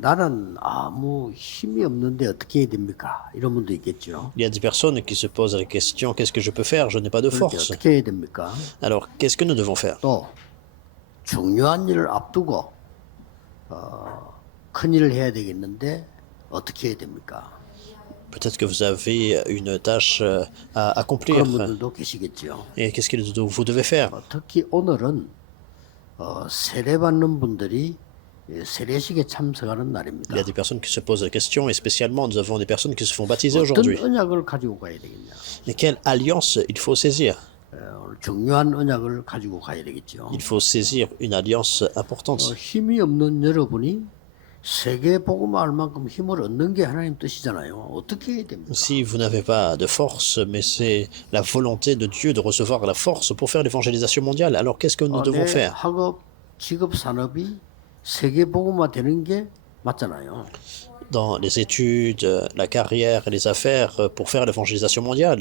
나는 아무 힘이 없는데 어떻게 해야 됩니까? 이런 분도 있겠죠. Il y a des personnes qui se posent la question, qu'est-ce que je peux faire? Je n'ai pas de 그럴 때 force. 어떻게 해야 됩니까? Alors, qu'est-ce que nous devons faire? 또 중요한 일을 앞두고 큰 일을 해야 되겠는데 어떻게 해야 됩니까? Peut-être que vous avez une tâche à accomplir. 그런 분들도 계시겠죠. Et qu'est-ce que vous devez faire? 특히 오늘은 세례받는 분들이 세례식에 참석하는 날입니다. Il y a des personnes qui se posent la question, et spécialement, nous avons des personnes qui se font baptiser 어떤 aujourd'hui. 언약을 가지고 가야 되겠냐? Mais quelle alliance il faut saisir? 오늘 중요한 언약을 가지고 가야 되겠죠. Il faut saisir une alliance importante. 힘이 없는 여러분이 세계 복음화할 만큼 힘을 얻는 게 하나님 뜻이잖아요. 어떻게 해야 됩니까? Si vous n'avez pas de force, mais c'est la volonté de Dieu de recevoir la force pour faire l'évangélisation mondiale, alors qu'est-ce que nous devons 내 faire? 학업, 직업, 산업이 세계 복음화 되는 게 맞잖아요. Dans les études, la carrière et les affaires pour faire l'évangélisation mondiale.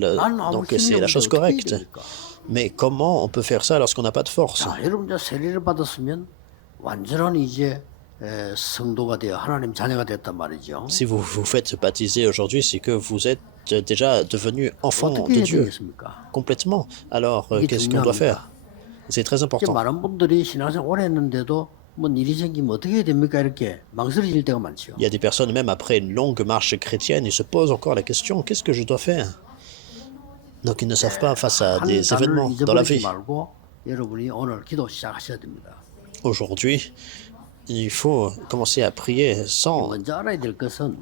Donc c'est la chose correcte. Mais comment on peut faire ça lorsqu'on n'a pas de force? 자, 여러분 이제 세례를 받았으면 완전히 이제 성도가 되어 하나님 자녀가 됐단 말이죠. Si vous vous faites baptiser aujourd'hui, c'est que vous êtes déjà devenu enfant 어떻게 de 해야 Dieu 되겠습니까? complètement. Alors 이게 qu'est-ce qu'on doit 중요합니다. faire? C'est très 이제 important. 많은 분들이 신앙생활 오래 했는데도 뭔 일이 생기면 어떻게 해야 됩니까? 이렇게 망설여질 때가 많죠. Il y a des personnes, même après une longue marche chrétienne, ils se posent encore la question, qu'est-ce que je dois faire? Donc ils ne savent pas face à 한 des 단어를 événements dans la 잊어버리지 vie. 말고 여러분이 오늘 기도 시작하셔야 됩니다. Aujourd'hui, il faut commencer à prier sans... 먼저 알아야 될 것은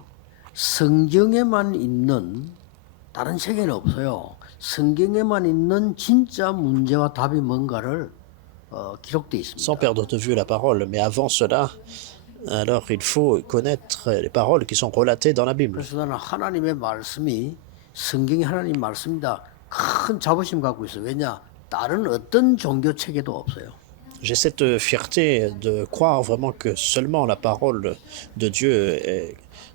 성경에만 있는 다른 책에는 없어요. 성경에만 있는 진짜 문제와 답이 뭔가를 기록되어 sans 있습니다. perdre de vue la parole. Mais avant cela, alors il faut connaître les paroles qui sont relatées dans la Bible. 그래서 나는 하나님의 말씀이 성경이 하나님 말씀이다. 큰 자부심 갖고 있어요. 왜냐? 다른 어떤 종교 책에도 없어요. J'ai cette fierté de croire vraiment que seulement la parole de Dieu,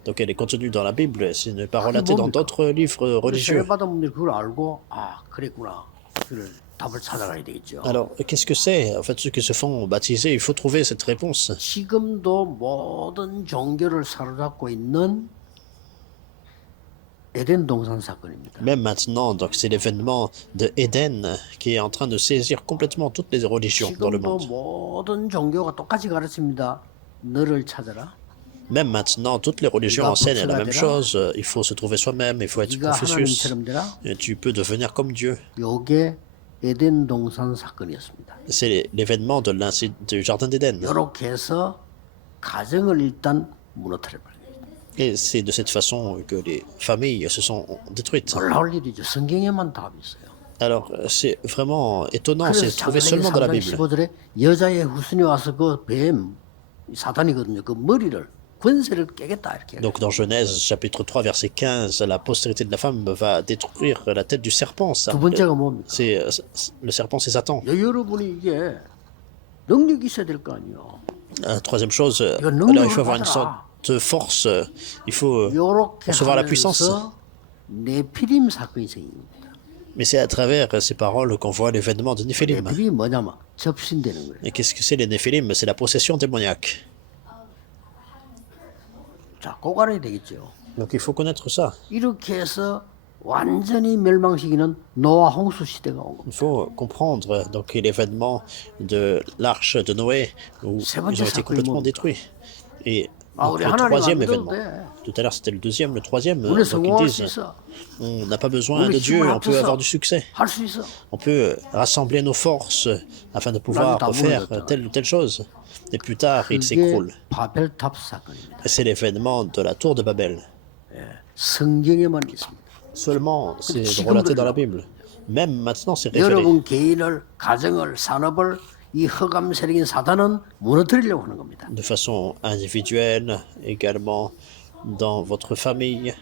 donc elle est contenue dans la Bible, ce n'est pas relaté dans d'autres livres religieux. 세례받은 분들이 그걸 알고 아 그랬구나. 그걸 답을 찾아가야 되겠죠. Alors, qu'est-ce que c'est? En fait, ceux qui se font baptiser, il faut trouver cette réponse. 지금도 모든 종교를 사로잡고 있는 에덴 동산 사건입니다. Même maintenant, donc c'est l'événement de Éden qui est en train de saisir complètement toutes les religions dans le 지금도 monde. 모든 종교가 똑같이 가르칩니다. 너를 찾아라. Même maintenant, toutes les religions enseignent la même chose. Il faut se trouver soi-même, il faut être 네가 Confucius. 하나님처럼 되라. Et tu peux devenir comme Dieu. 요게 에덴 동산 사건이었습니다. C'est l'événement du Jardin d'Éden. 이렇게 해서 가정을 일단 무너뜨려버려요. Et c'est de cette façon que les familles se sont détruites. 놀라울 일이죠. 성경에만 답이 있어요. Alors, c'est vraiment étonnant, c'est 그래서 trouvé 창세기 seulement dans la 3장 Bible. 15절에 여자의 후손이 와서 그 뱀, 사탄이거든요. 그 머리를 권세를 깨겠다 이렇게. Donc dans Genèse chapitre 3 verset 15, la postérité de la femme va détruire la tête du serpent. Ça. 두 번째가 뭡니까? Le serpent, c'est Satan. 여러분이 이게 능력이 있어야 될 거 아니에요. Troisième chose, non, alors il non, faut avoir une pas sorte de force, il faut 이렇게 recevoir la puissance. 하면서 네피림 사건이 생깁니다. Mais c'est à travers ces paroles qu'on voit l'événement de Néphilim. 네피림이 뭐냐면 접신되는 거예요. Et qu'est-ce que c'est les Néphilim? C'est la possession démoniaque. 자, 꼭 알아야 되겠죠. Donc il faut connaître ça. 이렇게 해서 완전히 멸망시키는 노아 홍수 시대가 온 겁니다. Il faut comprendre donc l'événement de l'arche de Noé où ils ont été complètement détruits. Et donc, 우리 le 하나님 안 troisième 믿어도 événement. 돼. Tout à l'heure c'était le deuxième, le troisième. 우리 Donc ils 성공할 수 disent 있어. on n'a pas besoin 우리 de Dieu, 힘을 on peut 합쳐서 avoir du succès. 할 수 있어. On peut rassembler nos forces afin de pouvoir 나도 다 faire 무너졌잖아. telle ou telle chose. Et plus tard, il 그게 s'écroule. 바벨탑 사건입니다. C'est l'événement de la tour de Babel. 성경에만 있습니다. Seulement, c'est 지금도 relaté dans la Bible. Même maintenant, c'est révélé. 여러분 개인을, 가정을, 산업을 이 흑암 세력인 사단은 무너뜨리려고 하는 겁니다. De façon individuelle, également dans votre famille,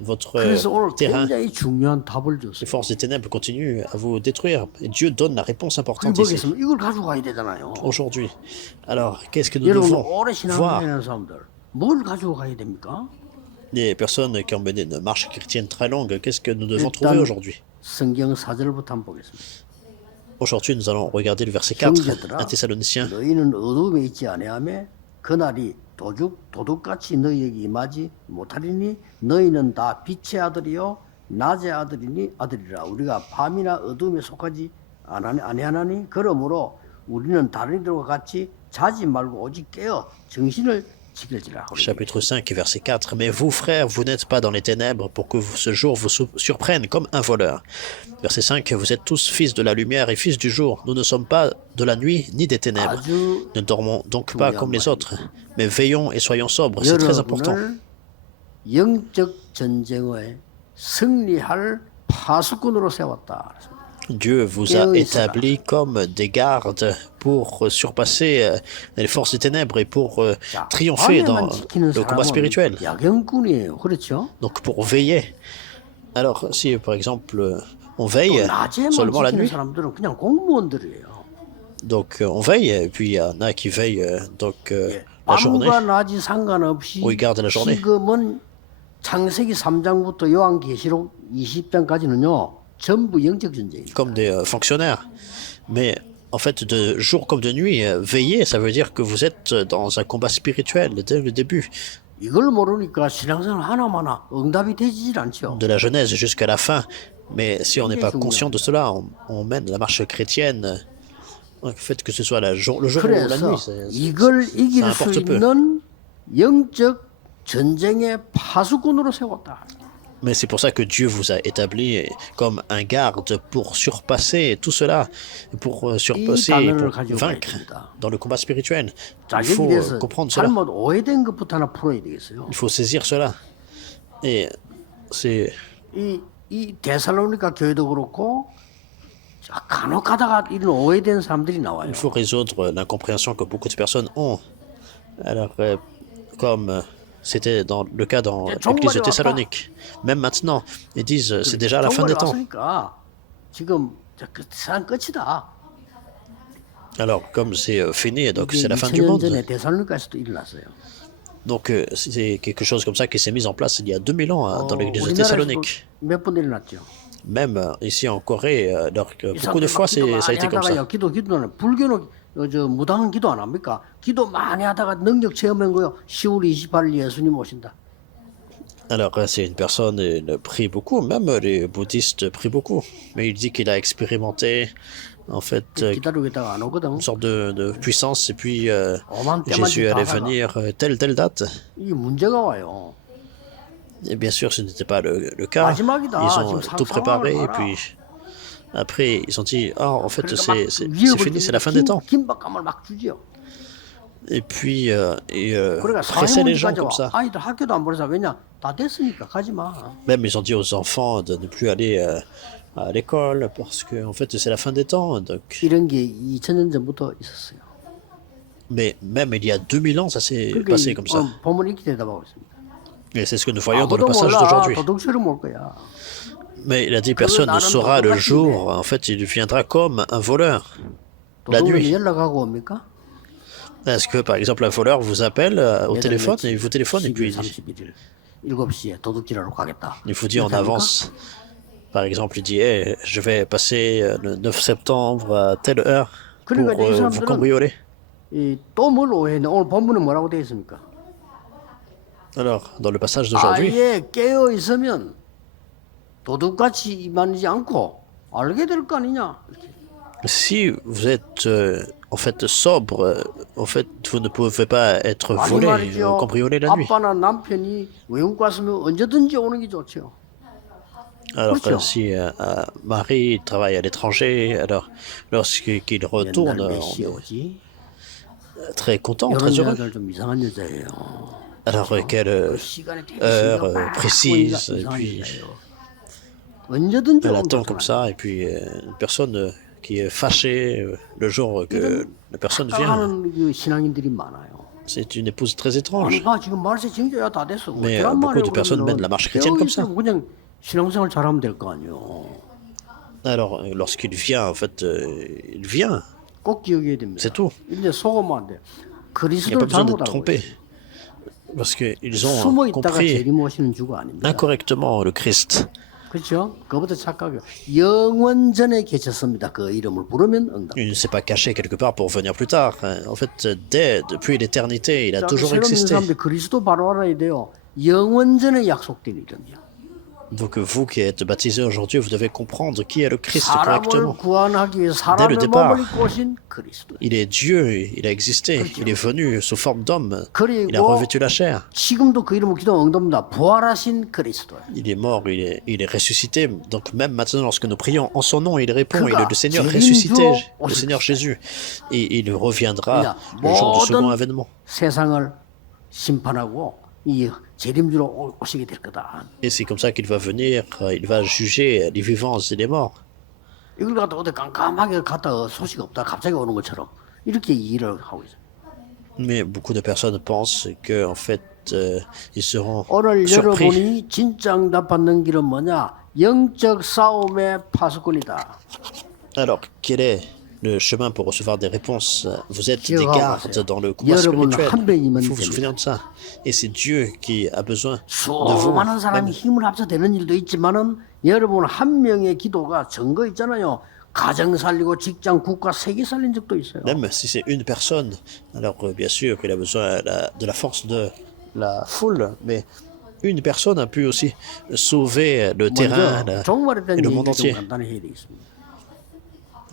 votre 그래서 오늘 terrain. 굉장히 중요한 답을 Les 줬어요. forces des ténèbres continuent à vous détruire. Et Dieu donne la réponse 그게 importante ici, 뭐겠습니까? 이걸 가지고 가야 되잖아요. aujourd'hui. Alors, qu'est-ce que nous 여러분 devons 오래 voir? 신앙하는 사람들 뭘 가지고 가야 됩니까? Les personnes qui ont mené une marche chrétienne très longue, qu'est-ce que nous devons trouver 일단 aujourd'hui? 성경 4절부터 한번 보겠습니다. Aujourd'hui, nous allons regarder le verset 4, 형제들아 1 Thessaloniciens. 너희는 어둠에 있지 아니하며 그날이 도둑같이 너희에게 임하지 못하리니 너희는 다 빛의 아들이요 낮의 아들이라. 우리가 밤이나 어둠에 속하지 아니하나니 그러므로 우리는 다른 이들과 같이 자지 말고 오직 깨어 정신을 지킬지라. Chapitre 5, verset 4. Mais vous, frères, vous n'êtes pas dans les ténèbres pour que ce jour vous surprenne comme un voleur. Verset 5. Vous êtes tous fils de la lumière et fils du jour. Nous ne sommes pas de la nuit ni des ténèbres. Ne dormons donc pas comme les autres, mais veillons et soyons sobres. C'est très important. 영적 전쟁에 승리할 파수꾼으로 세웠다. Dieu vous a établi comme des gardes pour surpasser les forces des ténèbres et pour triompher dans le combat spirituel. 야경꾼이에요. 그렇죠? Donc pour veiller. Alors si par exemple on veille seulement la nuit, 사람들은 그냥 공무원들이에요. donc on veille et puis il y en a qui veillent donc la journée, 밤과 낮이 상관없이 ou ils gardent la journée. 지금은 창세기 3장부터 요한계시록 20장까지는요. 전부 영적 전쟁이에요. Comme des fonctionnaires. Mais en fait, de jour comme de nuit, veiller, ça veut dire que vous êtes dans un combat spirituel dès le début. 이걸 모르니까 신앙생활 하나마나 응답이 되질 않죠. De la Genèse jusqu'à la fin. Mais si on n'est pas conscient de cela, on mène la marche chrétienne. En fait, que ce soit le jour ou la 그래서 nuit, 이걸 이길 ça 수 importe peu. 있는 영적 전쟁의 파수꾼으로 세웠다. Mais c'est pour ça que Dieu vous a établi comme un garde pour surpasser tout cela, pour surpasser, pour vaincre dans le combat spirituel. 자, Il faut 여기 대해서 comprendre cela. 잘못 오해된 것부터 하나 풀어야 되겠어요. Il faut saisir cela. Et c'est 이 데살로니가 교회도 그렇고 자, 간혹 가다가 이런 오해된 사람들이 나와요. il faut résoudre l'incompréhension que beaucoup de personnes ont. Alors, comme c'était dans le cas dans l'église de Thessalonique, même maintenant, ils disent c'est déjà la fin des temps. 왔으니까 지금 그 세상 끝이다. Alors, comme c'est fini, donc c'est la fin du 2000년 monde. 전에 데살로니가에서도 일어났어요. Donc, c'est quelque chose comme ça qui s'est mis en place il y a 2000 ans dans l'église de 우리나라에서도 Thessalonique. 몇 번 일어났죠. Même ici en Corée, alors que beaucoup de fois ça a été comme ça. 기도는 불교는 저 무당은 기도 안 합니까? 기도 많이 하다가 능력 체험한 거요. 10월 28일 예수님 오신다. Alors, c'est une personne, il prie beaucoup, même les bouddhistes prient beaucoup. Mais il dit qu'il a expérimenté, en fait, 기다리고 있다가 안 오거든. une sorte de puissance, et puis 오만 때만 Jésus allait venir telle date. 이게 문제가 와요. Et bien sûr, ce n'était pas le cas. 마지막이다. Ils ont 지금 tout préparé, et 봐라. puis après, ils ont dit, ah, en fait, 그러니까 막 c'est 위협을 fini, c'est la fin des temps. 긴박감을 막 주지요. Et puis, 그러니까 presser les gens 사회문제까지 comme 와. ça. 아이들 학교도 안 보내서 왜냐? 다 됐으니까 가지 마. Même, ils ont dit aux enfants de ne plus aller à l'école, parce que, en fait, c'est la fin des temps. Donc... 이런 게 2000년 전부터 있었어요. Mais même il y a 2000 ans, ça s'est passé comme ça. 본문이 이렇게 대답하고 있습니다. Et c'est ce que nous voyons dans le 아무도 passage 몰라. d'aujourd'hui. 도둑처럼 올 거야. Mais il a dit, personne ne saura le jour. En fait, il viendra comme un voleur, la 도둑은 nuit. 연락하고 옵니까? Est-ce que, par exemple, un voleur vous appelle au téléphone, et il vous téléphone, et puis 31일 7시에 도둑질하러 가겠다. il vous dit en avance. Par exemple, il dit, hey, je vais passer le 9 septembre à telle heure pour vous cambrioler. 또 뭘 오해했냐? 오늘 본문은 뭐라고 되어 있습니까? Alors, dans le passage d'aujourd'hui, 아예 깨어 있으면 도둑같이 임하지 않고 알게 될 거 아니냐? 이렇게. si vous êtes en fait sobre, en fait, vous ne pouvez pas être 아니 volé 말이죠. ou cambriolé la nuit. 아빠나 남편이 외국 갔으면 언제든지 오는 게 좋죠. Alors 그렇죠. si Marie travaille à l'étranger, alors lorsqu'il retourne, 옛날 몇 on 시에 est 오지? très content, 이런 très heureux. 여자들 좀 이상한 여자예요. Alors quelle 시간에 되게 heure 신경 막 précise, 쓰니까 et 이상한 puis 여자예요. 언제든지 elle 오는 attend comme ça, et puis une personne qui est fâchée le jour que la personne vient. 하는 그 신앙인들이 많아요. C'est une épouse très étrange. 아니 지금 말세 징조야 다 됐어. Mais 어쩌란 beaucoup de 말이에요, personnes 그러면은. mènent la marche chrétienne comme ça. 깨어있으면 그냥 신앙생활 잘하면 될 거 아니에요. Alors lorsqu'il vient, en fait, il vient, 꼭 기억해야 됩니다. c'est tout. 이제 속으면 안 돼. Il n'y a pas 그리스도를 besoin d'être 잘못 알고 trompé. 있어요. Parce qu'ils ont 숨어 있다가 compris 재림 오시는 주가 아닙니다. incorrectement le Christ. 그렇죠? 그것부터 착각이요. 영원전에 계셨습니다. 그 이름을 부르면 응답. Il ne s'est pas caché quelque part pour venir plus tard. En fait, depuis l'éternité, il a 자, toujours 새로 믿는 existé. 사람들이 그리스도 바로 알아야 돼요. 영원전에 약속된 이름이요. Donc vous qui êtes baptisés aujourd'hui, vous devez comprendre qui est le Christ 사람을 correctement. 구원하기 위해 Dès le 사람의 départ. 몸을 입고 오신 그리스도. Il est Dieu, il a existé, il est venu sous forme d'homme, il a 그리고 revêtu la chair, 지금도 그 이름을 기도하면 응답니다. 부활하신 그리스도. il est mort, il est ressuscité. Donc même maintenant, lorsque nous prions en son nom, il répond, il est le Seigneur ressuscité, le Seigneur Jésus. Et il reviendra le jour du second avènement. 세상을 심판하고 이 재림주로 오시게 될 거다. Et c'est comme ça qu'il va venir, il va juger les vivants et les morts. 이걸 갖다 어디 깜깜하게 갔다 소식 없다 갑자기 오는 것처럼 이렇게 이해를 하고 있어요. Mais beaucoup de personnes pensent que en fait, ils seront 오늘 surpris. 여러분이 진짜 응답 받는 길은 뭐냐? 영적 싸움의 파수꾼이다. Alors, quel est le chemin pour recevoir des réponses? Vous êtes des 기억하고 gardes 가세요. dans le combat 여러분 spirituel. 한 명이면 Il faut vous 됩니다. souvenir de ça. Et c'est Dieu qui a besoin de vous. 수많은 사람이 힘을 합쳐 되는 일도 있지만은 여러분 한 명의 기도가 증거 있잖아요. 가정 살리고 직장, 국가, 세계 살린 적도 있어요. Même si c'est une personne, alors bien sûr qu'il a besoin de la force de la foule, mais une personne a pu aussi sauver le terrain 먼저 종말에 et 대한 le monde 얘기를 좀 entier. 간단히 해야 되겠습니다.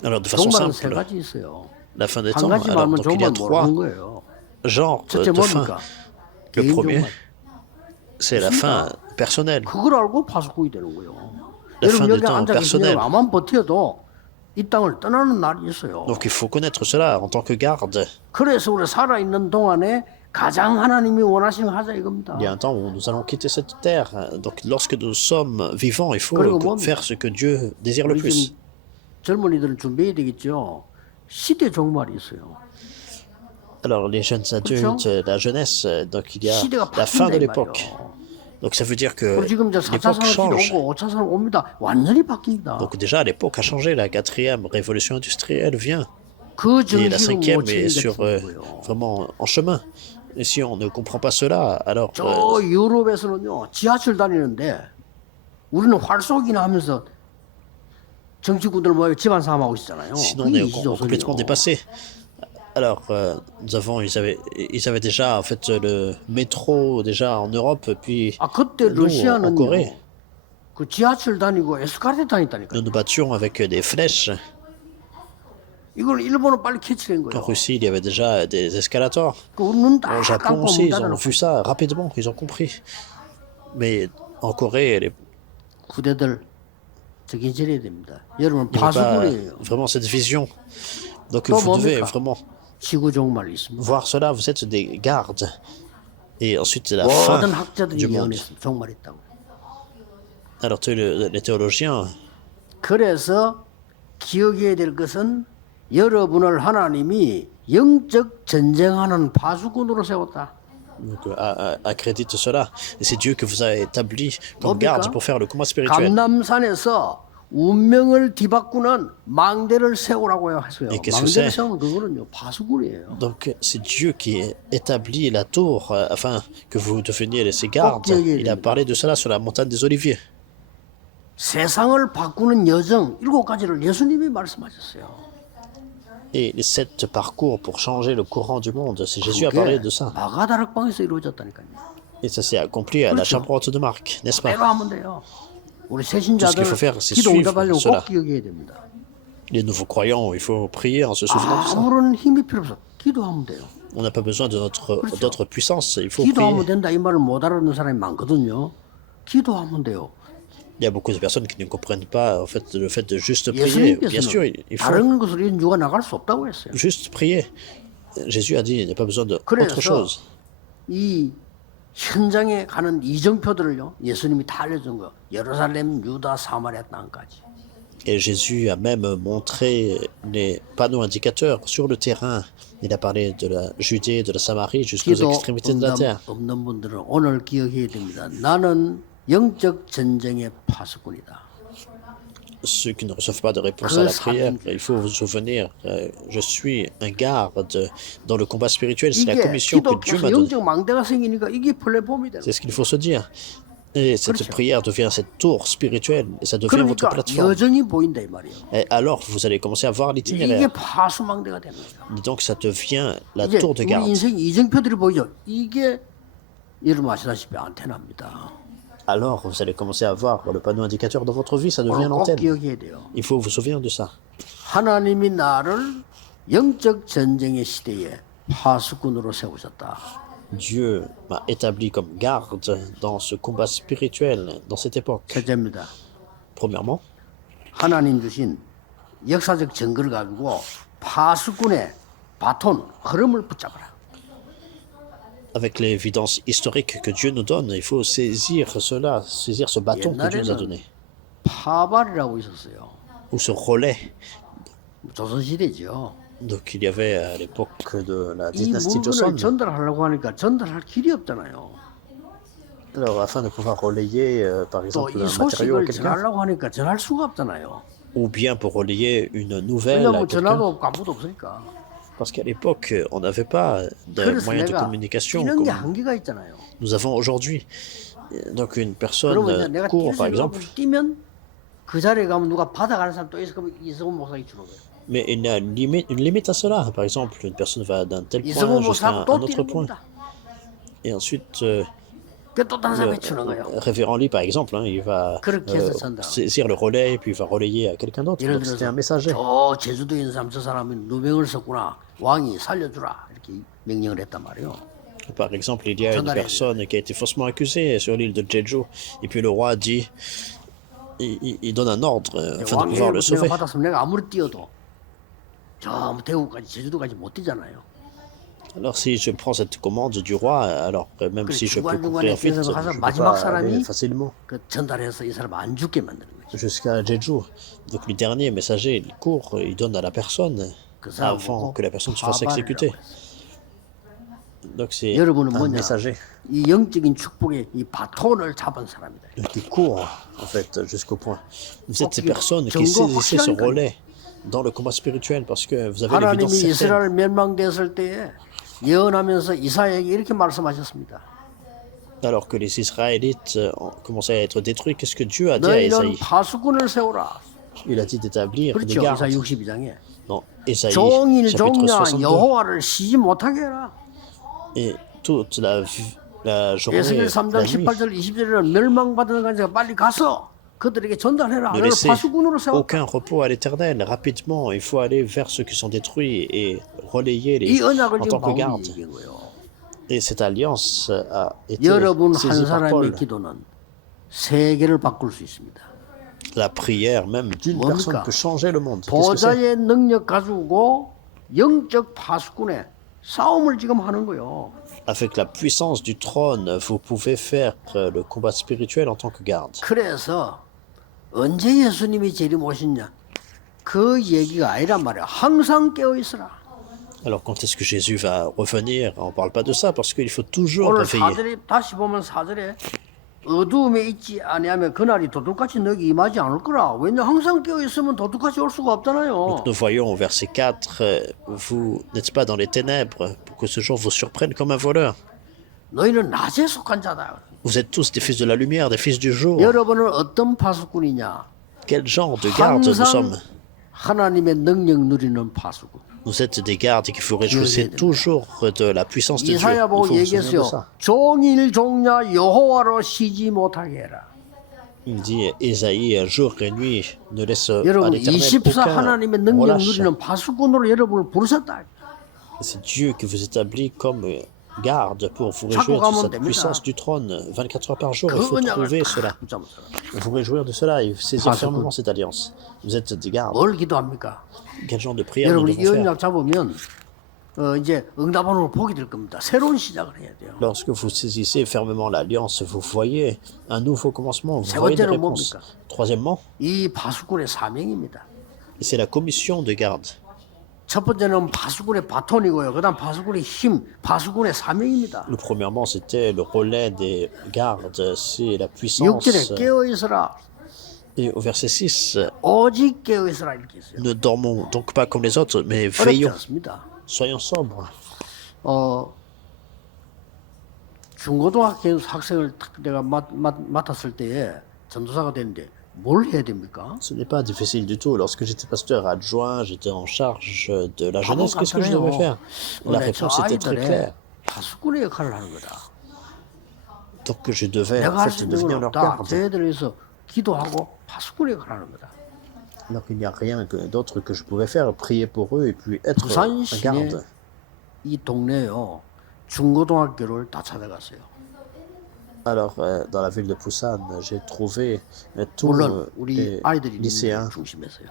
Alors de façon 종말은 세 simple, 가지 있어요. la fin des 한 temps, 가지 alors 말면 donc il y a 종말 trois 모르는 거예요. genres 첫째 de fin. 뭡니까? Le 개인 premier, 종말. c'est la fin personnelle. 그걸 알고 파수꾼이 되는 거예요. La fin 여러분 du 여기 temps 앉아 personnel. 계시면 아만 버텨도 이 땅을 떠나는 날이 있어요. Donc il faut connaître cela en tant que garde. 그래서 우리 살아있는 동안에 가장 하나님이 원하시는 거 하자 이겁니다. Il y a un temps où nous allons quitter cette terre. Donc lorsque nous sommes vivants, il faut 그리고 뭡니까? faire ce que Dieu désire le 우리 plus. 지금 젊은이들은 준비해야 되겠죠. 시대 종말이 있어요. Alors les jeunes adultes, la jeunesse, donc il y a 시대가 la fin de 바뀐다 이 l'époque. 말이에요. Donc ça veut dire que 우리 지금 이제 4차 l'époque 산업시대 change. 오고 5차 산업 옵니다. 완전히 바뀝니다. Donc déjà l'époque a changé, la quatrième révolution industrielle vient. 그 Et la 정신을 cinquième 못 est 챙기는 sur, 거예요. vraiment en chemin. Et si on ne comprend pas cela, alors 저 유럽에서는요 지하철 다니는데 우리는 활쏘기나 하면서 정치군들 모여 집안 싸움하고 있잖아요. sinon on 그게 est 이시조선이에요. complètement dépassé. Alors, ils avaient déjà en fait le métro déjà en Europe, puis 아 그때 nous en 러시아는요 Corée, 그 지하철 다니고 에스카레이터 다녔다니까요. nous nous battions avec des flèches. 이걸 일본은 빨리 캐치된 En 거예요. Russie, il y avait déjà des escalators. 그 눈 Au 딱 Japon 감고 aussi, 문 ils ont 닫아놓고 vu ça rapidement, ils ont compris. Mais en Corée, 부대들 저기 저래야 됩니다. 여러분 il n'y avait pas 파수꾼이에요. vraiment cette vision. Donc 또 vous devez 뭡니까? vraiment 지구 종말 있습니다. voir cela, vous êtes des gardes. Et ensuite, c'est la fin 모든 du 학자들이 monde. 예언했습니다. 종말 있다고. Alors, les théologiens, 그래서 기억해야 될 것은 여러분을 하나님이 영적 전쟁하는 파수꾼으로 세웠다. donc, accrédite cela. Et c'est Dieu que vous a établi comme 뭡니까? garde pour faire le combat spirituel. 감남산에서 운명을 뒤바꾸는 망대를 세우라고요 했어요. Et qu'est-ce que 망대를 c'est? 세우면 그거는요 파수꾼이에요. Donc, c'est Dieu qui établit la tour afin que vous deveniez ses gardes. Il a parlé de cela sur la montagne des Oliviers. 세상을 바꾸는 여정 7가지를 예수님이 말씀하셨어요. Et les 7 parcours pour changer le courant du monde, c'est Jésus a 그게 parlé de ça. 마가다락방에서 이루어졌다니까요. Et ça s'est accompli à la chambre haute de Marc, n'est-ce pas? 내가 하면 돼요. 우리 Tout ce 새신자들 qu'il faut faire, c'est 기도 suivre 응답하려면 cela. 꼭 기억해야 됩니다. Les nouveaux croyants, il faut prier en se souvenant de ça. 아무런 힘이 필요 없어. 기도하면 돼요. On n'a pas besoin de d'autres puissances, il faut 기도하면 prier. 된다 이 말을 못 알아듣는 사람이 많거든요. 기도하면 돼요. Il y a beaucoup de personnes qui ne comprennent pas en fait, le fait de juste prier. Bien sûr, 예수님께서는 il faut 다른 것으로 인주가 나갈 수 없다고 했어요. juste prier. Jésus a dit, il n'y a pas besoin d'autre 그래서 chose. 이 현장에 가는 이정표들을요 예수님이 다 알려준 거. 예루살렘, 유다, 사마리아 땅까지. Et Jésus a même montré les panneaux indicateurs sur le terrain. Il a parlé de la Judée, de la Samarie jusqu'aux 기도 extrémités de la terre. 없는 분들은 오늘 기억해야 됩니다. 나는 영적 전쟁의 파수꾼이다. Ceux qui ne reçoivent pas de réponse à la prière, il faut vous souvenir, je suis un garde dans le combat spirituel, c'est la 이게 commission que Dieu 기독교에서 m'a donnée. 영적 망대가 생기니까 이게 플랫폼이 되는 C'est ce qu'il faut se dire. Et cette 그렇죠. prière devient cette tour spirituelle, et ça devient votre 그러니까 plateforme. 여정이 보인다 이 말이에요. Et alors, vous allez commencer à voir 이게 l'itinéraire. 파수망대가 되는 거예요. Et donc, ça devient la 이제 tour de 우리 garde. 인생 이정표들이 보이죠. 이게 여러분 아시다시피 안테나입니다. Alors, vous allez commencer à voir le panneau indicateur dans votre vie, ça devient 오늘 꼭 l'antenne. 기억해야 돼요. Il faut vous souvenir de ça. 하나님이 나를 영적 전쟁의 시대에 파수꾼으로 세우셨다. Dieu m'a établi comme garde dans ce combat spirituel, dans cette époque. 첫째입니다. Premièrement, 하나님 주신 역사적 증거를 가지고 파수꾼의 바톤, 흐름을 붙잡아라. avec l'évidence historique que Dieu nous donne, il faut saisir cela, saisir ce bâton que Dieu nous a donné. 파발이라고 있었어요. Ou ce relais. 조선시대죠. Donc il y avait à l'époque de la 이 dynastie 물건을 Joseon. 전달하려고 하니까 전달할 길이 없잖아요. Alors afin de pouvoir relayer par 또 exemple 이 un matériau à 소식을 quelqu'un, 전하려고 하니까 전할 수가 없잖아요. ou bien pour relayer une nouvelle à 왜냐하면 quelqu'un. 전화도 없고 아무도 없으니까. Parce qu'à l'époque, on n'avait pas de 그래서 moyens de 내가 communication 뛰는 게 comme 한계가 있잖아요. nous avons aujourd'hui. Donc une personne 그러면 이제 내가 court par exemple, 뛰면 그 자리에 가면 누가 받아가는 사람 또 있어. 그러면 이성훈 목사가 주는 거예요. mais il y a une limite à cela. Par exemple, une personne va d'un tel point 이성훈 jusqu'à 목사하고 un 또 autre 뛰는 point. 겁니다. Et ensuite, 그또 다른 사람이 주는 거예요. révérend Lee, par exemple, il va 그렇게 해서 전달. saisir le relais et puis il va relayer à quelqu'un d'autre. 예를 Donc c'était un 들어서 messager. 저 제주도에 있는 사람 저 사람이 누명을 썼구나. 왕이 살려주라 이렇게 명령을 했단 말이에요. Par exemple, il y a une Gendarmerie. personne qui a été faussement accusée sur l'île de Jeju, et puis le roi dit, il donne un ordre afin de 왕의 pouvoir le 내가 sauver. 받았으면 내가 아무리 뛰어도 저 대구까지 제주도까지 못 뛰잖아요. Alors si je prends cette commande du roi, alors même si je peux 중간중간에 courir vite, 뛰어서 je 가서 peux 마지막 pas aller 사람이 facilement 그 전달해서 이 사람 안 죽게 만드는 거죠. jusqu'à Jeju. Donc le dernier messager, il court, il donne à la personne 그 사람 avant 보고 que la personne se fasse exécuter. 파발이라고 했어요. Donc c'est 여러분은 un 뭐냐? messager 이 영적인 축복의 이 바톤을 잡은 사람이다. qui court en fait jusqu'au point. Vous êtes ces personnes qui 정거 saisissez ce 확실하니까요. relais dans le combat spirituel parce que vous avez l'évidence 하나님이 certaine. 이스라엘 멸망됐을 때에 예언하면서 이사야에게 이렇게 말씀하셨습니다. Alors que les Israélites ont commencé à être détruits, qu'est-ce que Dieu a dit à 너희는 Ésaïe? 파수꾼을 세우라. Il a dit d'établir des 그렇죠. gardes. 이사야 62장에 Non, Ésaïe, 종일 chapitre 종야 62. 여호와를 쉬지 못하게 해라. Et toute la journée, 에스겔 la 3장 nuit, 18절 20절에는 멸망받은 가니까 빨리 가서 그들에게 전달해라. ne 너를 laissez 파수꾼으로 세웠다. aucun repos à l'éternel. Rapidement, il faut aller vers ceux qui sont détruits et relayer 이 les 언약을 en 지금 tant que 바울이 garde. 얘기한 거예요. Et cette alliance a été 여러분 한 saisie par 사람의 Paul. 기도는 세계를 바꿀 수 있습니다. La prière même d'une 뭡니까? personne peut changer le monde. Qu'est-ce que c'est? 보좌의 능력 가지고 영적 파수꾼의 싸움을 지금 하는 거예요. Avec la puissance du trône, vous pouvez faire le combat spirituel en tant que garde. 그래서 언제 예수님이 재림 오셨냐? 그 얘기가 아니란 말이야. 항상 깨어 있으라. Alors quand est-ce que Jésus va revenir? On ne parle pas de ça parce qu'il faut toujours 오늘 réveiller. 4절에 다시 보면 4절에 어두움에 있지 아니하면 그날이 도둑같이 너에게 임하지 않을 거라. 왜냐 항상 깨어 있으면 도둑같이 올 수가 없잖아요. Nous voyons au verset 4, vous n'êtes pas dans les ténèbres pour que ce jour vous surprenne comme un voleur. 너희는 낮에 속한 자다. Vous êtes tous des fils de la lumière, des fils du jour. 여러분은 어떤 파수꾼이냐? Quel genre de garde nous 항상 sommes? 하나님의 능력 누리는 파수꾼. Vous êtes des gardes qui vous réjouissez toujours de la puissance de Dieu. 이사야 Il faut 보고 vous souvenir de 얘기했어요. ça. 종일 종야 여호와로 쉬지 못하게 해라. Il dit, Ésaïe, jour et nuit, ne laisse à 여러분 l'éternel 24 aucun 하나님의 능력 relâche. 누리는 파수꾼으로 여러분을 부르셨다. C'est Dieu qui vous établit comme garde pour vous 자꾸 réjouir de 가면 cette 됩니다. puissance du trône 24 heures par jour. Il 그 faut 언약을 trouver 다 cela. 붙잡으세요. Vous réjouir de cela et saisir 파수꾼. fermement cette alliance. Vous êtes des gardes. 뭘 기도합니까? Quel genre de prière nous 여러분이 이 devons faire? 언약 잡으면 이제 응답하는 보게 될 겁니다. 새로운 시작을 해야 돼요. Lorsque vous saisissez fermement l'alliance, vous voyez un nouveau commencement, vous 세 voyez des 번째는 réponses. 뭡니까? Troisièmement, 이 파수꾼의 사명입니다. c'est la commission de garde. 첫 번째는 파수꾼의 바톤이고요. 그다음 파수꾼의 힘, 파수꾼의 사명입니다. Le premièrement, c'était le relais des gardes, c'est la puissance. 6절에 깨어 있으라. Et au verset 6, 오직 깨어 있으라 이렇게 있어요. ne dormons donc pas comme les autres, mais 어렵지 veillons. 않습니다. Soyons sobres. 중고등학교 학생을 내가 맡았을 때에 전도사가 됐는데 뭘 해야 됩니까? Ce n'est pas difficile du tout. Lorsque j'étais pasteur adjoint, j'étais en charge de la jeunesse. Qu'est-ce que je devais faire? La réponse était très claire. 파수꾼의 역할을 하는 거다. Donc je devais 내가 en 할 fait 수 있는 건 devenir leur 없다. garde. 저희들 위해서 기도하고 파수꾼의 역할을 하는 거다. Alors qu'il n'y a rien d'autre que je pouvais faire, prier pour eux et puis être 부산 un 시내 garde. 이 동네요 중고등학교를 다 찾아갔어요. Alors, dans la ville de Busan, j'ai trouvé tous 물론 우리 les 아이들이 lycéens, 중심에서요.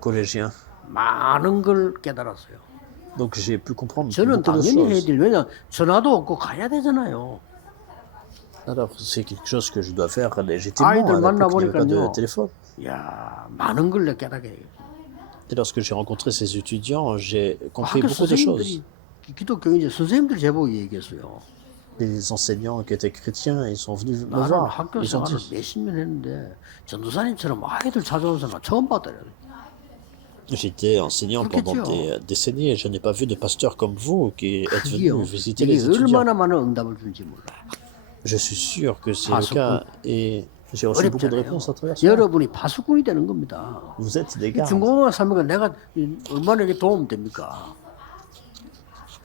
collégiens. 많은 걸 깨달았어요. Donc j'ai pu comprendre 저는 beaucoup de 당연히 해야 choses. 될 왜냐 전화도 없고 가야 되잖아요. Alors, c'est quelque chose que je dois faire légitimement. 아이들 À l'époque, il n'y avait pas 만나보니까요. de téléphone. 야 많은 걸 내가 깨닫게 돼요. Et lorsque j'ai rencontré ces étudiants, j'ai compris 학교 beaucoup de choses. 선생님들이 기독교인지 선생님들 제보고 얘기했어요. Les enseignants qui étaient chrétiens, ils sont venus me 나는 voir. 학교 Ils ont 생활을 dit, 몇십 년 했는데 전도사님처럼 아이들 찾아오는 사람 처음 봤더래. j'étais enseignant pendant 그렇겠죠. des décennies et je n'ai pas vu de pasteur comme vous qui êtes 그게요. venu visiter 이게 les étudiants. 얼마나 많은 응답을 준지 몰라. Je suis sûr que c'est Ah, le ce cas et j'ai reçu beaucoup de 어렵잖아요. réponses à travers ça. 여러분이 파수꾼이 되는 겁니다. Vous êtes des 이 gardes. 중고등학교 살면 내가 얼마나 이게 도움 됩니까?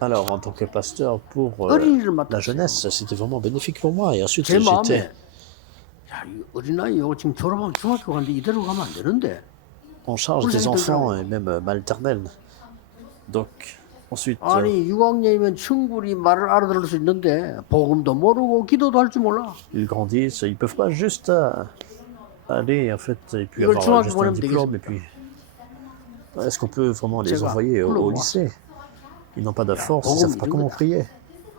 Alors, en tant que pasteur pour 어린이를 la 맡았어요. jeunesse, c'était vraiment bénéfique pour moi. Et ensuite, 제 마음에 j'étais 야, 이 어린아이 이거 지금 졸업하면 중학교 가는데 이대로 가면 안 되는데. en charge des enfants et même maternelle. Donc, ensuite, 아니 6학년이면 충분히 말을 알아들을 수 있는데 복음도 모르고 기도도 할 줄 몰라. ils grandissent. Ils peuvent pas juste aller, en fait, et puis 이걸 avoir 중학교 juste un 보내면 diplôme. Et puis, est-ce qu'on peut vraiment les 제가 envoyer au 불러모았어요. lycée? Ils n'ont pas de force, ils ne savent pas comment prier.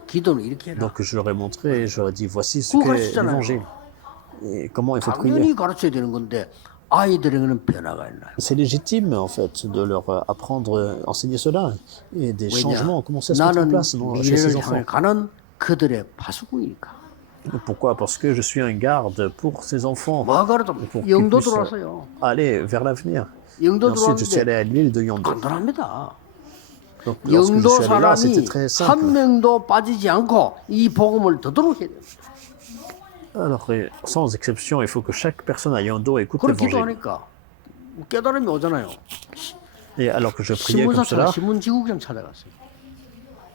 기도는 이렇게 해라. Donc, je leur ai montré, je leur ai dit, voici ce 그거 qu'est 가르치잖아요. l'évangile. Et comment il faut prier. 당연히 가르쳐야 되는 건데 아이들에게는 변화가 있나요? C'est légitime, en fait, de leur apprendre, enseigner cela. Et des 왜냐? changements ont commencé à se mettre en 나는 place chez ces 미래를 enfants. 향해 가는 그들의 파수꾼이니까. Pourquoi? Parce que je suis un garde pour ces enfants, 뭐 가르쳐? pour qu'ils 영도 puissent 들어왔어요. aller vers l'avenir. Et 영도 ensuite, je suis allé 들어왔는데 à l'île de Yondo. 간단합니다. Donc, lorsque je 영도 suis allé là, 사람이 c'était très 한 simple. 명도 빠지지 않고 이 복음을 듣도록 해야 돼요. Alors, sans exception, il faut que chaque personne à Yondo écoute 그걸 l'évangile. 기도하니까 깨달음이 오잖아요. Et alors que je priais comme 신문사처럼 cela, 신문지국장 찾아갔어요.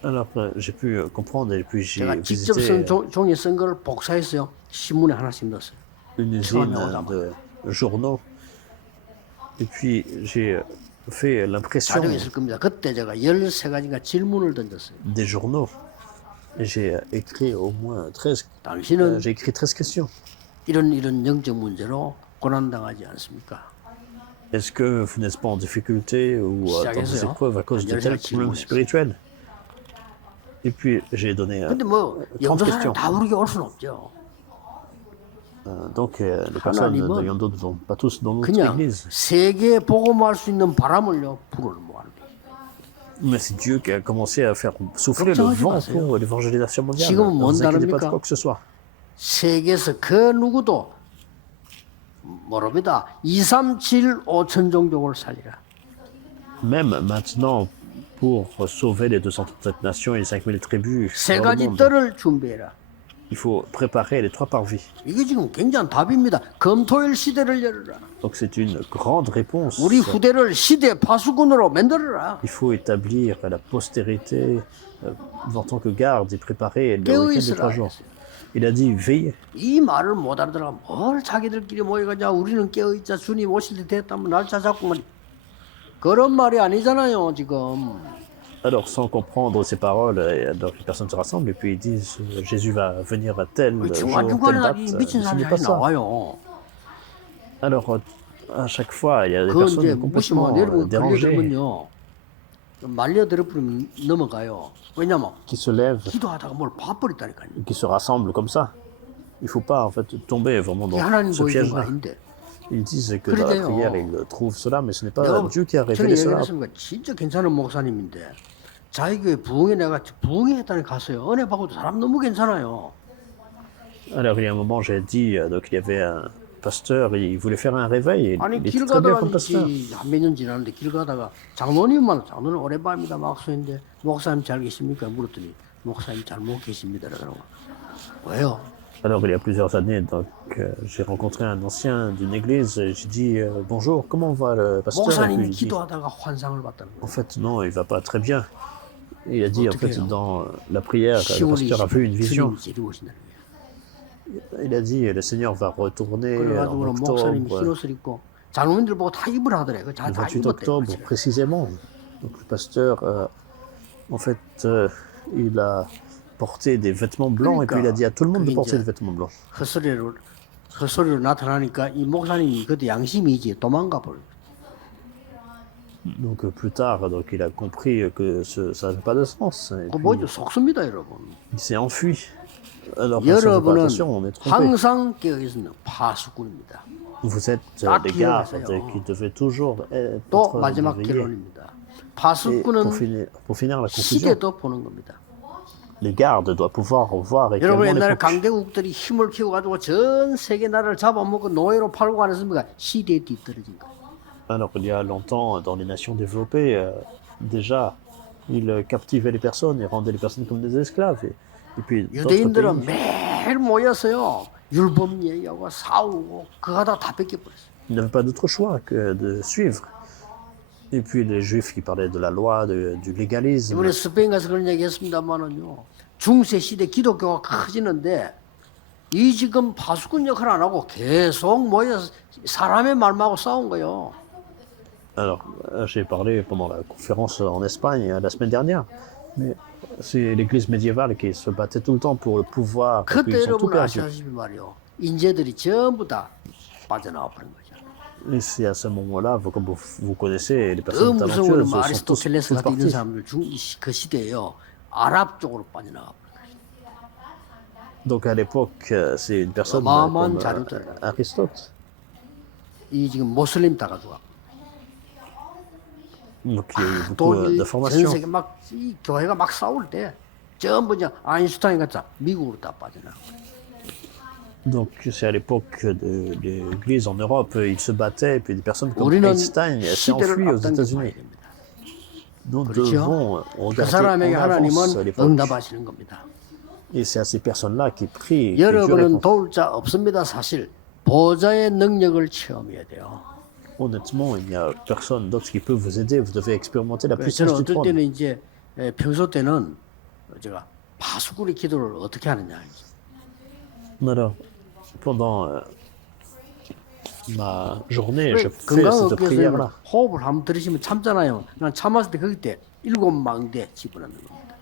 alors j'ai pu comprendre et puis j'ai 제가 직접 visité 종이에 쓴 걸 복사해서요. 신문에 하나씩 넣었어요. une usine de journaux. Et puis j'ai fait l'impression 자료에 있을 겁니다. 그때 제가 13가지가 질문을 던졌어요. des journaux. Et j'ai écrit au moins 13, 당신은 j'ai écrit 13 questions. 이런 영적 문제로 고난당하지 않습니까? Est-ce que vous n'êtes pas en difficulté ou dans des 시작했어요. épreuves à cause de 완전히 tels 제가 problèmes 질문했어요. spirituels? Et puis j'ai donné 근데 뭐 30 영도사는 questions. 다 우리게 올 수는 없죠. Donc les personnes de 하나님은 Yondo ne vont pas tous dans notre 그냥 église. 세계에 복음할 수 있는 바람을요 불을 모아는 거예요. Mais c'est Dieu qui a commencé à faire souffler le 걱정하지 vent 마세요. pour l'évangélisation mondiale. 지금은 Ne vous 뭔 inquiétez pas de 다릅니까? quoi que ce soit. 세계에서 그 누구도 뭐랍니다. 2, 3, 7, 5천 종족을 살리라. Même maintenant, pour sauver les 237 nations et les 5000 tribus 세 dans le 가지 monde, 뜰을 준비해라. il faut préparer les 3 parvis. 이게 지금 굉장한 답입니다. 검토일 시대를 열어라. Donc c'est une grande réponse. 우리 후대를 시대 파수꾼으로 만들어라. Il faut établir la postérité en tant que garde et préparer le 깨어 week-end des 3 있으라. jours. Il a dit veillez. 이 말을 못 알아들어 뭘 자기들끼리 모여가자 우리는 깨어있자 주님 오실 때 됐다면 날짜 잡고 그런 말이 아니잖아요 지금. Alors sans comprendre ces paroles, alors les personnes se rassemblent et puis ils disent Jésus va venir à tel jour, telle 중간중간에 date. 이 미친 Ce 사람이 n'est pas ça. 나와요. Alors à chaque fois, il y a des 그건 이제 personnes complètement 무시면 여러분 dérangées 걸려들면요 말려들어버리면 넘어가요. 왜냐면 qui se lèvent, 기도하다가 뭘 봐버렸다니까요. qui se rassemblent comme ça. Il ne faut pas en fait tomber vraiment 이게 dans 하나님 ce 보여준 거 piège-là. 아닌데. Ils disent que dans la 그래도요. prière, ils trouvent cela, mais ce n'est pas 내가 Dieu qui a 전에 révélé cela. 얘기했습니까? 진짜 괜찮은 목사님인데 자기 교회 부흥회 내가 부흥회했다니 갔어요. 은혜 받고 사람 너무 괜찮아요. Alors il y a un moment, j'ai dit, donc il y avait un pasteur, il voulait faire un réveil, et 아니 il 길 était très bien 가다가 comme pasteur. 한 몇 년 지났는데 길 가다가 장로님만 장로는 오래반입니다 막수인데 목사님 잘 계십니까 물었더니 목사님 잘못 계십니다. 그러고 왜요? Alors, il y a plusieurs années, donc, j'ai rencontré un ancien d'une église et j'ai dit bonjour, comment va le pasteur? Et puis 목사님이 il dit 기도하다가 환상을 봤다는 en 거예요. fait, non, il va pas très bien. Et il a dit en fait, 어떡해요? dans la prière, le 10월 pasteur a vu une 20일 vision. 주님이 데리고오신다는 거예요. Il a dit le Seigneur va retourner en 그래가지고 목사님이 흰 octobre, 옷을 입고 장로님들 보고 다 입으라 하더래. le 다 28 입었대. octobre précisément. Donc le pasteur, en fait, il a porté des vêtements blancs et puis il a dit à tout le monde de porter des vêtements blancs. 헛소리로 나타나니까 이 목사님이 그때 양심이지 도망가 버려. Donc plus tard, donc, il a compris que ça n'avait pas de sens. Et 그 puis, 뭐죠? 속습니다, 여러분. il s'est enfui. Alors, si on fait pas 여러분은 attention, on est trompé. 항상 깨어 있는 파수꾼입니다. Vous êtes 딱 des gardes 기억하세요. qui devaient toujours 또 être 마지막 veillés. 결론입니다. Et 파수꾼은 pour finir la conclusion, 시대도 보는 겁니다. les gardes doivent pouvoir voir 여러분 également 옛날에 l'époque. 강대국들이 힘을 키워가지고 전 세계 나라를 잡아먹고 노예로 팔고 안 했습니까? 시대에 뒤떨어진 거예요. Alors, il y a longtemps, dans les nations développées, déjà, ils captivaient les personnes et rendaient les personnes comme des esclaves. Et puis, d'autres 유대인들은 pays, 매일 모였어요. 율법 얘기하고 싸우고 그거 다 뺏겨버렸어요. ils n'avaient pas d'autre choix que de suivre. Et puis, les juifs qui parlaient de la loi, du légalisme. 이번에 스페인 가서 그런 얘기 했습니다만은요. 중세 시대 기독교가 커지는데 이 지금 파수꾼 역할 안 하고 계속 모여서 사람의 말하고 싸운 거예요. Alors, j'ai parlé pendant la conférence en Espagne la semaine dernière, mais c'est l'église médiévale qui se battait tout le temps pour le pouvoir, et puis 그때 ils ont tout 여러분 perdu. 아시다시피 말이요. 인재들이 전부 다 빠져나와 버린 거죠. Et c'est à ce moment-là, comme vous connaissez, les personnes 그 무서운 talentueuses 뭐 sont tous 아리스토텔레스 같은 이런 parties. 사람들 그 시대에요. 아랍 쪽으로 빠져나가 버린 거죠. Donc à l'époque, c'est une personne 어마어마한 comme 자료들. Aristote. 이 지금 모슬림 다 가져가. Donc il y a eu beaucoup 또 전 d'informations. 세계 막 이 교회가 막 싸울 때 전부 이제 아인슈타인 같이 미국으로 다 빠져나가. Donc c'est à l'époque de l'église en Europe, ils se battaient, et puis des personnes comme 우리는 Einstein s'est enfui 시대를 aux 앞당겨 봐야 États-Unis. 됩니다. Nous 그렇죠? devons 그 regarder 사람에게 en avance 하나님은 l'époque. 응답하시는 겁니다. Et c'est à ces personnes-là qui prient. Et que Dieu 여러분은 répond. 도울 자 없습니다. 사실 보좌의 능력을 체험해야 돼요. Honnêtement, il n'y a personne d'autre qui peut vous aider. Vous devez expérimenter la 그래서 저는 puissance du 어떨 trône. 때는 이제 평소 때는 제가 파수꾼의 기도를 어떻게 하느냐. Alors, pendant ma journée, je fais 건강 cette 없게 해서 prière-là. 호흡을 한번 들으시면 참잖아요. 난 참았을 때 그때 7망대 집어넣는 겁니다.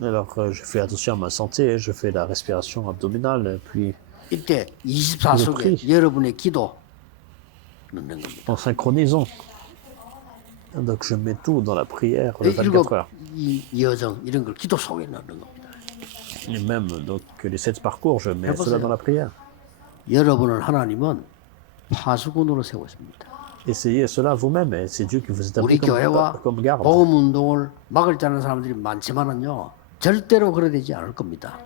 Alors, je fais attention à ma santé, je fais la respiration abdominale, puis 이때 24속에 여러분의 기도 넣는 겁니다. en synchronisant. Donc, je mets tout dans la prière de 24 heures. 이 여정 이런 걸 기도 속에 넣는 겁니다. Et même donc, les 7 parcours, je mets cela dans la prière. 여러분을 하나님은 파수꾼으로 세우십니다. Essayez cela vous-même, et c'est Dieu qui vous 우리 établit 교회와 comme garde. 복음 운동을 막을 줄 아는 사람들이 많지만은요 절대로 그러되지 않을 겁니다.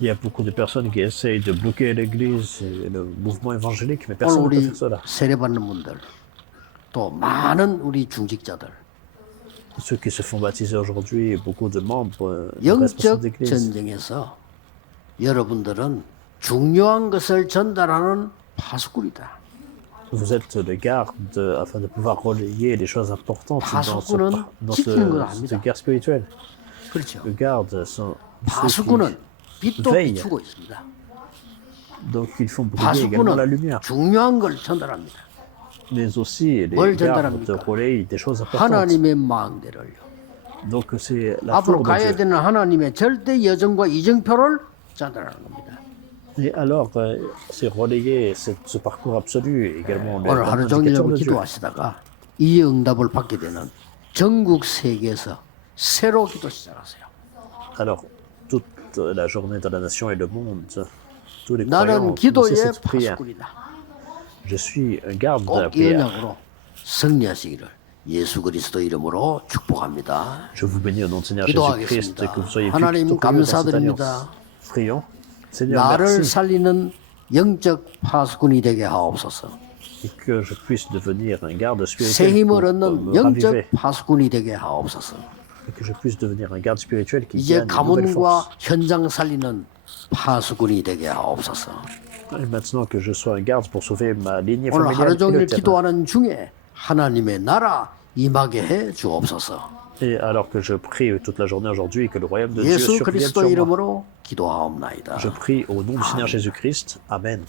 Il y a beaucoup de personnes qui essayent de bloquer l'Église et le mouvement évangélique, mais 오늘 personne ne peut 우리 faire cela. 세례받는 분들 또 많은 우리 중직자들 Ceux qui se font baptiser aujourd'hui, et beaucoup de membres, responsables 영적 d'Église, 전쟁에서 여러분들은 중요한 것을 전달하는 파수꾼이다. vous êtes les gardes afin de pouvoir relayer les choses importantes 파수꾼은 지키는 걸 압니다. cette guerre spirituelle. 그렇죠. Les gardes sont ceux 파수꾼은 빛도 veille. 비추고 있습니다. qui, donc ils font briller également la 파수꾼은 lumière, 중요한 걸 전달합니다. mais aussi 뭘 les gardes 전달합니까? relayent des choses importantes. 하나님의 마음대로요. Donc c'est la 앞으로 fleur de 가야 Dieu. 되는 하나님의 절대 여정과 이정표를 전달하는 겁니다. Et alors, c'est relayer ce parcours absolu et également 오늘 하루 l'indicateur 종일 de Dieu. 기도하시다가 이 응답을 받게 되는 전국 세계에서 새로 기도 시작하세요. Alors, toute la journée dans la nation et le monde, tous les croyants 나는 ont commencé 기도의 cette prière. 파수꾼이다. Je suis un garde de la 꼭 이 prière. 언약으로 승리하시기를 예수 그리스도 이름으로 축복합니다. Je vous bénis au nom du Seigneur Jésus-Christ, 기도하겠습니다. que vous soyez 하나님 victorieux dans cette 감사드립니다. alliance. Prions. Seigneur, 나를 merci, 살리는 영적 파수꾼이 되게 하옵소서. et que je puisse devenir un garde 새 spirituel 힘을 pour 얻는 me raviver. 영적 파수꾼이 되게 하옵소서. et que je puisse devenir un garde spirituel qui 이제 gagne une nouvelle force. 가문과 현장 살리는 파수꾼이 되게 하옵소서. Et maintenant que je sois un garde pour sauver ma lignée 오늘 familiale 하루 et le 종일 terrain. 기도하는 중에 하나님의 나라 임하게 해 주옵소서. Et alors que je prie toute la journée aujourd'hui, que le royaume de Dieu 예수 survienne 그리스도 sur moi, 이름으로 기도하옵나이다. je prie au nom du Seigneur Jésus-Christ. Amen.